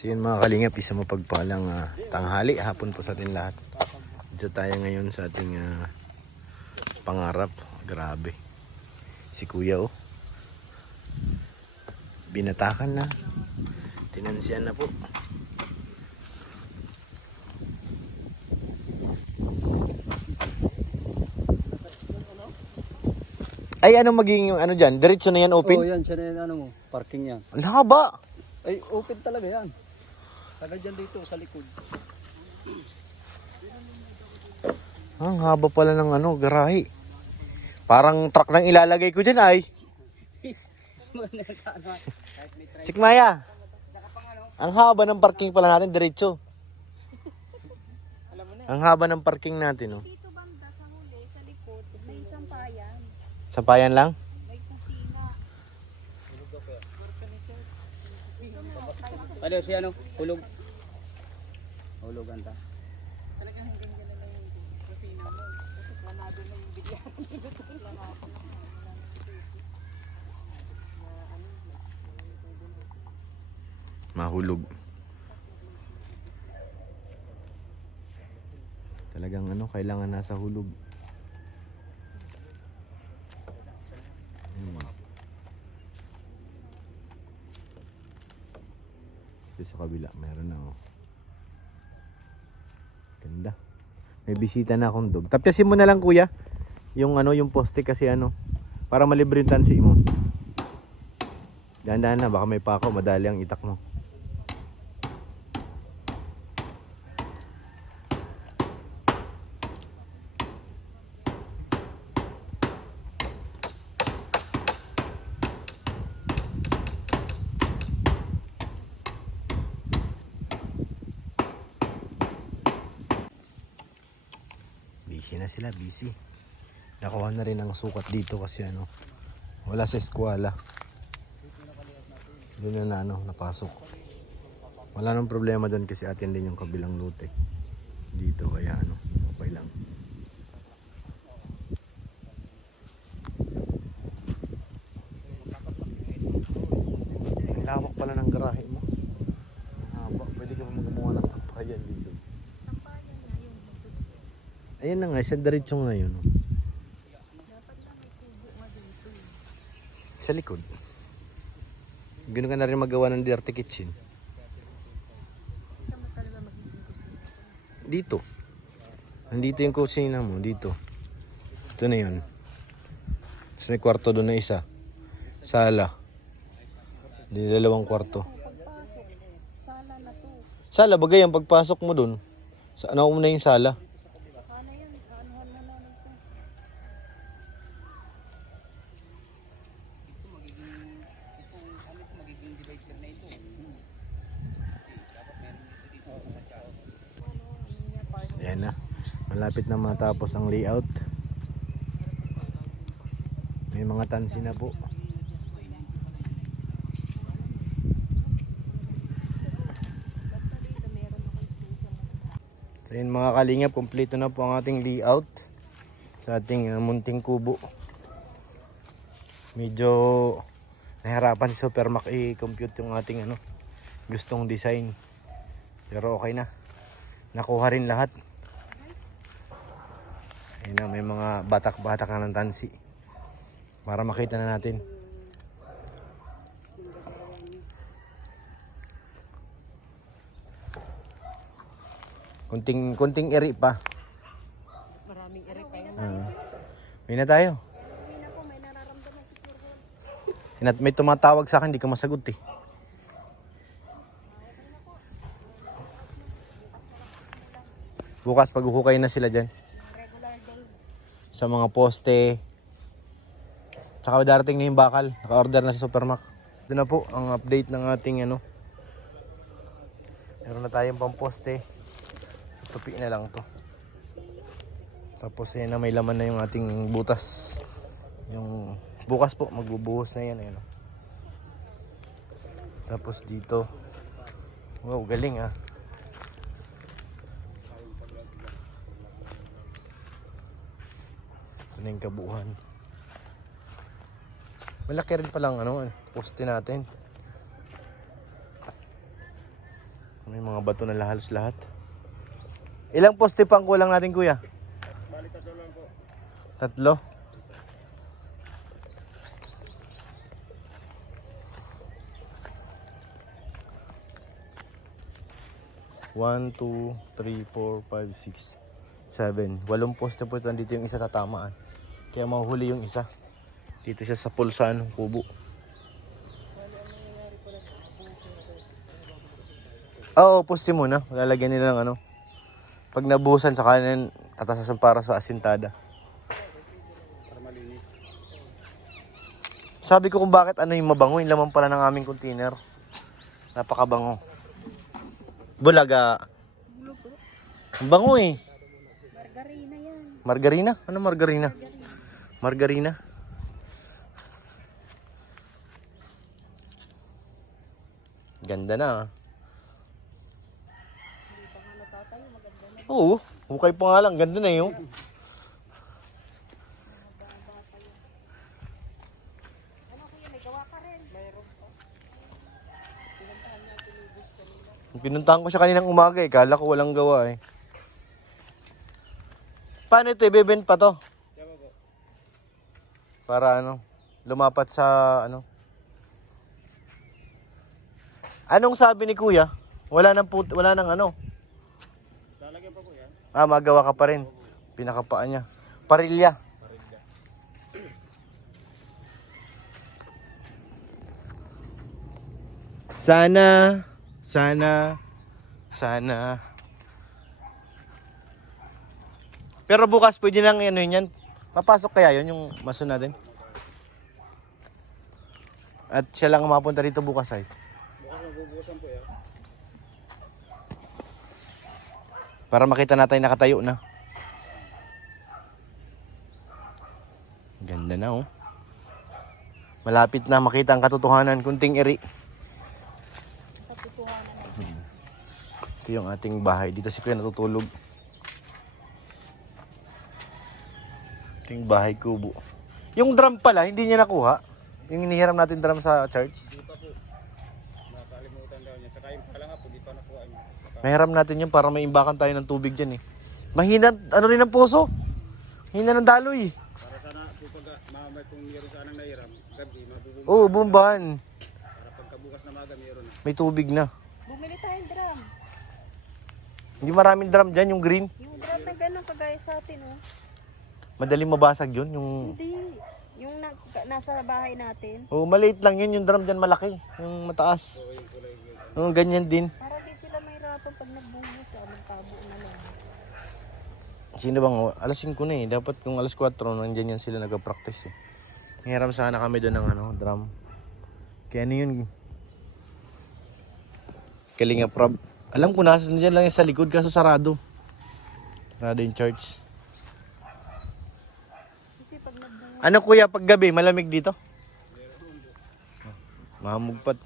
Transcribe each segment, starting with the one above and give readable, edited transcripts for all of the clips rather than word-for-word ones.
So yun mga kalingap, isa mapagpalang tanghali, hapon po sa atin lahat. Dito tayo ngayon sa ating pangarap. Grabe. Si kuya oh. Binatakan na. Tinansiyan na po. Ay, ano magiging yung ano dyan? Diretso na yan, open? Oo, yan. Siya na yan, ano mo, parking yan. Ang haba! Ay, open talaga yan. Tagal dyan dito, sa likod. Ang haba pala ng ano, garahe. Parang truck lang ilalagay ko dyan ay. Sikmaya. Ang haba ng parking pala natin, diretso. Ang haba ng parking natin, oh. Dito banda sa huli, sa likod, may sampayan. Sampayan lang? May kusina. Ano siya, ano? Hulog. Hulog anta. Talagang hanggang gano'n lang yung kusina mo. Kasi planado na yung bigyan. Mahulog. Talagang ano, kailangan nasa hulog. Sa kabila, meron na oh. Ganda. May bisita na akong dog. Tapyasin mo na lang kuya. Yung ano, yung poste kasi ano. Para malibre yung tansi mo. Dahan-dahan na, baka may pako, madali ang itak mo. Busy na sila, busy. Nakuha na rin ang sukat dito kasi ano, wala sa eskwela. Doon na ano, napasok. Wala nang problema doon kasi atin din yung kabilang lote. Dito kaya ano, okay lang. Ang lawak pala ng garahe mo. Haba, pwede ka magawa ng tapayan dito. Sampayan na yung Ayan na nga, isa diretso nga yun. Oh. dapat lang may tubo nga dito. Sa likod. Ganoon ka na rin magawa ng dirty kitchen. Saan mo talaga magiging kusina? Dito. Nandito yung kusina mo, dito. Ito na yun. Tapos may kwarto doon na isa. Sala. Hindi, dalawang kwarto. Pagpasok, sala na to. Sala, bagay ang pagpasok mo doon. Sa ano na yung sala? Sana yan, anuhan mo na lang to. Ayan na. Malapit na matapos ang layout. May mga tansi na po. So yun mga kalingap, kompleto na po ang ating layout sa ating munting kubo. Medyo nahirapan si Supermac i-compute yung ating ano, gustong design. Pero okay na. Nakuha rin lahat. Ayun na, may mga batak-batak na ng tansi. Para makita na natin. Kunting eri pa. Maraming ere pa yan. May na tayo. Uwi na po, may nararamdaman si Sir Ron. May tumatawag sa akin, hindi ka masagot eh. Bukas pag-uhukay na sila dyan. Regular day. Sa mga poste. Tsaka darating na yung bakal. Naka-order na sa Supermac. Ito na po ang update ng ating ano. Meron na tayong pamposte. Tupi na lang to. Tapos yan na, may laman na yung ating butas. Yung bukas po magbubuhos na yan. Ayun. Tapos dito. Wow, galing ah. Ito na yung kabuuan. Malaki rin palang ano, poste natin. May mga bato na halos lahat. Ilang poste pang kulang natin, kuya? Balik 3 lang po. 3? One, two, three, 4, 5, 6, 7. 8 poste po ito. Dito yung isa tatamaan. Kaya mahuhuli yung isa. Dito siya sa pulsaan, kubo. Oo, poste muna. Lalagyan nila ng ano. Pag nabuhusan sa kanin, tatasasan para sa asintada. Para malinis. Sabi ko kung bakit ano yung mabango. Yung laman pala ng aming container. Napakabango. Bulaga. Ang bango eh. Margarina yan. Margarina? Ano margarina? Margarina. Ganda na ah. Oo, hukay pa nga lang. Ganda na yun. Ano kuya, may gawa ka rin? Mayroon pa. Pinuntahan ko siya kaninang umaga eh. Kala ko walang gawa eh. Paano ito? Ibebent pa to? Para ano? Lumapat sa ano? Anong sabi ni kuya? Wala nang ano? Lalagyan pa po yan. Ah, magawa ka pa rin. Pinakapaan niya. Parilya. Sana. Pero bukas pwede nang ano yun yan. Mapasok kaya yun yung maso natin? At siya lang mapunta dito bukas ay. Bukas magbubusan po yan. Para makita natin nakatayo na. Ganda na oh. Malapit na makita ang katotohanan. Kunting eri. Katotohanan. Ito yung ating bahay. Dito si Kuya natutulog. Ito yung bahay kubo. Yung drum pala, hindi niya nakuha. Yung inihiram natin drum sa church. Di pa po. Nakalimutan daw niya. Saka yung pala nga po, di pa nakuha niya. Mahiram natin yun para may imbakan tayo ng tubig dyan eh. Mahina, ano rin ang puso? Hina ng daloy. Para sana po pag mamay kung meron sanang nahiram, gabi, mabubumba. Oo, bumbahan. Para pagkabukas na maga, meron na. May tubig na. Bumili tayong drum. Hindi maraming drum dyan, yung green. Yung drum na gano'n kagaya sa atin, oh. Madaling mabasag yun. Yung... Hindi. Yung nasa bahay natin. Oo, maliit lang yun. Yung drum dyan malaki. Yung mataas. Oo, yung kulay yun. Oo, ganyan din. Para di sila mahirapan pag nagbuhos. Magtabo na lang. Sino bang, alas 5 na eh. Dapat kung alas 4, nandiyan yan sila nag-practice eh. Hiram sana kami doon ng ano, drum. Kaya ano yun? Kalinga Prab. Alam ko nasa nandiyan lang yung sa likod kaso sarado. Sarado yung church. Kasi pag nagbuhos. Ano kuya, pag gabi, malamig dito? Mahamugpat.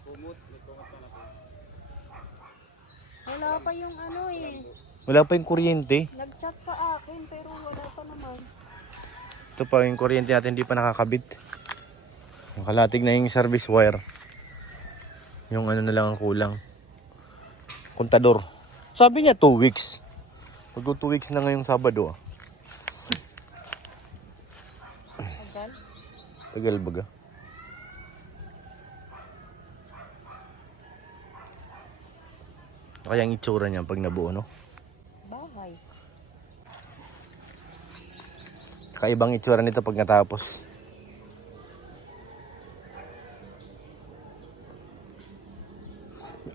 Wala pa yung ano eh. Wala pa yung kuryente. Nag-chat sa akin pero wala pa naman. Ito pa yung kuryente natin, hindi pa nakakabit. Yung kalatig na yung service wire. Yung ano na lang ang kulang. Kontador. Sabi niya 2 weeks. Magto 2 weeks na ngayong Sabado ah. Agal. Tagal baga. Kaya ang itsura niya pag nabuo, no? Bahay. Kakaibang itsura nito pag natapos.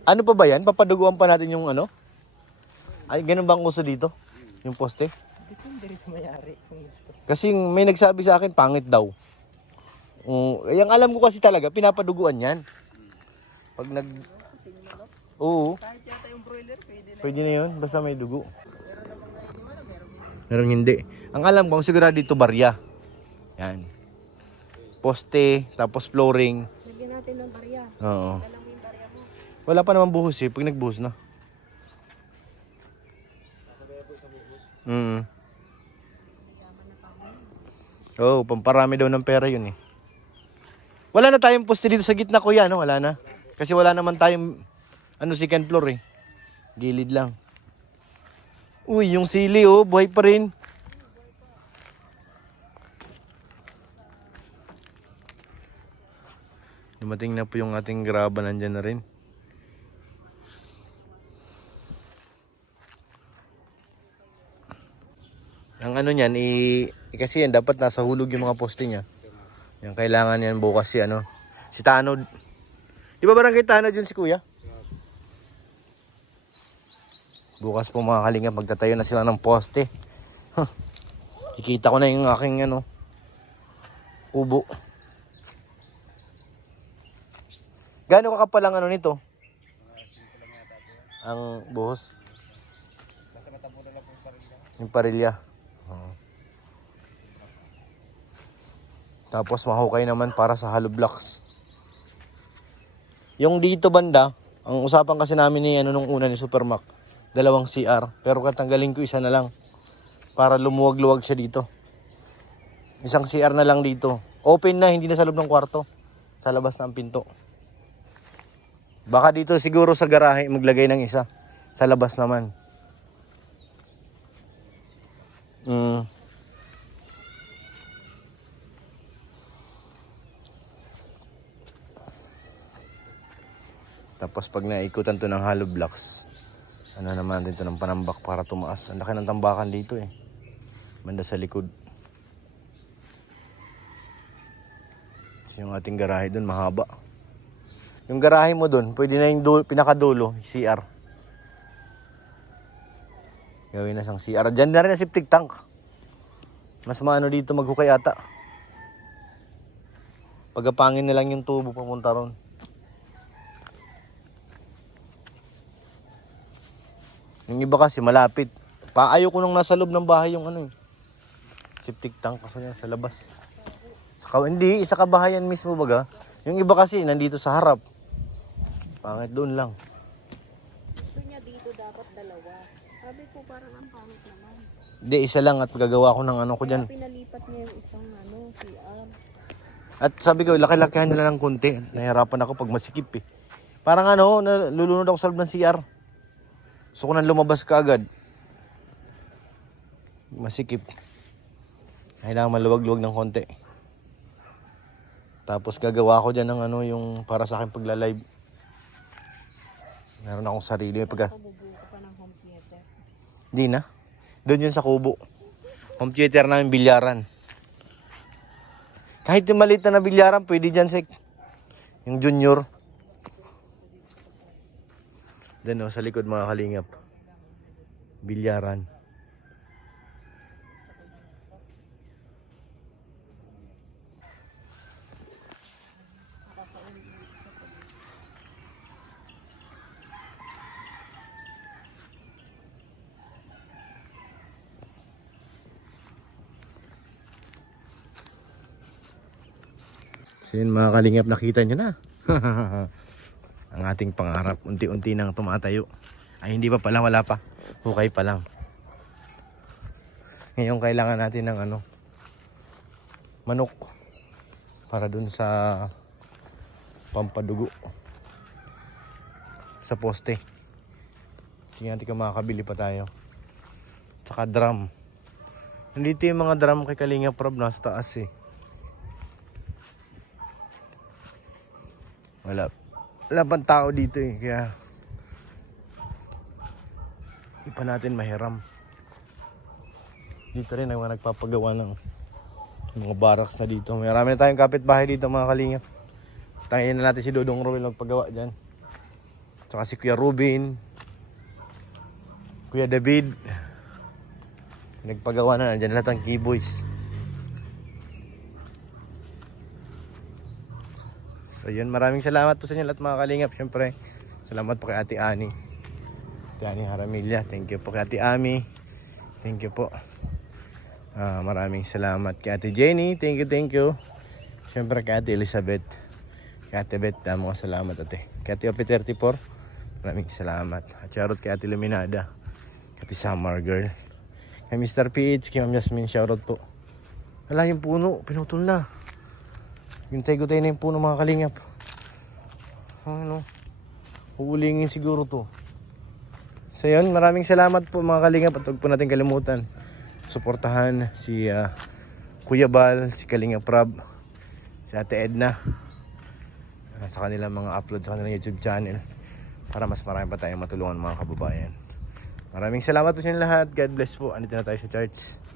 Ano pa ba yan? Papaduguan pa natin yung ano? Ay, ganun bang uso dito? Yung poste? Depende rin sa mayari kung gusto. Kasi may nagsabi sa akin, pangit daw. Yung alam ko kasi talaga, pinapaduguan yan. Pag nag... Oo. Kahit yata yung broiler, pwede na. Pwede na yun, basta may dugo. Meron hindi. Ang alam ko, sigurado dito barya. Yan. Poste, tapos flooring. Lagyan natin ng barya. Oo. Alam mo yung barya mo. Wala pa naman buhos eh, pag nagbuhos na. Oo, pamparami daw ng pera yun eh. Wala na tayong poste dito sa gitna kuya, no? Wala na. Kasi wala naman tayong, second floor eh. Gilid lang. Uy, yung sili oh, buhay pa rin. Dumating na po yung ating graba, nandyan na rin. Ang ano niyan, kasi yan, dapat nasa hulog yung mga poste niya. Yung kailangan yan bukas si ano, si Tanod. Di ba barangay Tanod yun si Kuya? Bukas po mga kalingap, magtatayo na sila ng poste. Kikita ko na yung aking ano, ubo. Gaano kakapal ang ano nito? Ang buhos? Basta matabo na lang po pa rin lang. Yung parilya. Tapos mahukay naman para sa hollow blocks. Yung dito banda, ang usapan kasi namin ni ano nung una ni Supermac, 2 CR, pero katanggalin ko isa na lang para lumuwag-luwag siya dito. Isang CR na lang dito. Open na, hindi na sa loob ng kwarto. Sa labas na ang pinto. Baka dito siguro sa garahe maglagay ng isa. Sa labas naman. Tapos pag naikutan to ng hollow blocks, ano naman din to ng panambak para tumaas. Ang laki ng tambakan dito eh. Banda sa likod. So, yung ating garahe dun mahaba. Yung garahe mo dun, pwede na yung pinakadulo, CR. Gawin na siyang CR. Diyan na rin ang septic tank. Mas maano dito maghukay ata. Pagapangin na lang yung tubo papunta ron. Yung iba kasi malapit. Ayaw ko nung nasa loob ng bahay yung ano eh. Septic tank kasi yan sa labas. Hindi, isa kabahayan mismo baga. Yung iba kasi nandito sa harap. Pangit doon lang. Gusto niya dito dapat 2. Sabi ko parang ang pangit naman. Hindi, isa lang at gagawa ko ng ano ko dyan. Pinalipat niya yung isang CR. At sabi ko, laki-lakihan nila ng konti. Nahihirapan ako pag masikip eh. Parang ano, nalulunod ako sa loob ng CR. Gusto ko nang lumabas ka agad. Masikip. Kailangan maluwag-luwag ng konti. Tapos gagawa ko dyan ng ano, yung para sa akin pagla-live. Meron akong sarili. Bubuo ka pa ng home theater. Di na. Doon yun sa kubo. Home theater namin, bilyaran. Kahit yung maliit na bilyaran, pwede dyan, Sek. Yung junior. Doon sa likod mga kalingap. Bilyaran. So yun mga kalingap, nakita nyo na. Ang ating pangarap, unti-unti nang tumatayo. Ay hindi pa pala, wala pa. Hukay pa lang. Ngayon kailangan natin ng ano, manok. Para dun sa pampadugo. Sa poste. Sige natin kung makakabili pa tayo. Tsaka drum. Nandito yung mga drum kay Kalingap Rob, nasa taas eh. Wala pang tao dito eh, kaya di pa natin mahiram. Dito rin ang mga nagpapagawa ng mga barracks na dito. Marami na tayong kapitbahay dito mga kalingap. Tayo na natin si Dodong Roel magpagawa dyan. Tsaka si Kuya Rubin, Kuya David. Nagpagawa na, nandyan lahat ang keyboys. So yun, maraming salamat po sa inyo lahat mga kalingap. Siyempre, salamat po kay Ate Ani. Ate Ani Haramilla. Thank you po kay Ate Ami. Thank you po. Maraming salamat kay Ate Jenny. Thank you. Siyempre kay Ate Elizabeth. Kay Ate Beth, mga salamat ate. Kay Ate OP34, maraming salamat. At shoutout kay Ate Luminada. Kay Ate Summer Girl. Kay Mr. PH, kay Ma'am Jasmine, shoutout po. Wala yung puno, pinutol na. Yung tayo na yung puno mga kalingap. Ano? Uulingin siguro to. So yun, maraming salamat po mga kalingap at huwag po natin kalimutan suportahan si Kuya Bal, si Kalingap Rab, si Ate Edna sa kanilang mga upload sa kanilang YouTube channel para mas marami pa tayong matulungan mga kababayan. Maraming salamat po sa inyo lahat. God bless po. Andito na tayo sa church.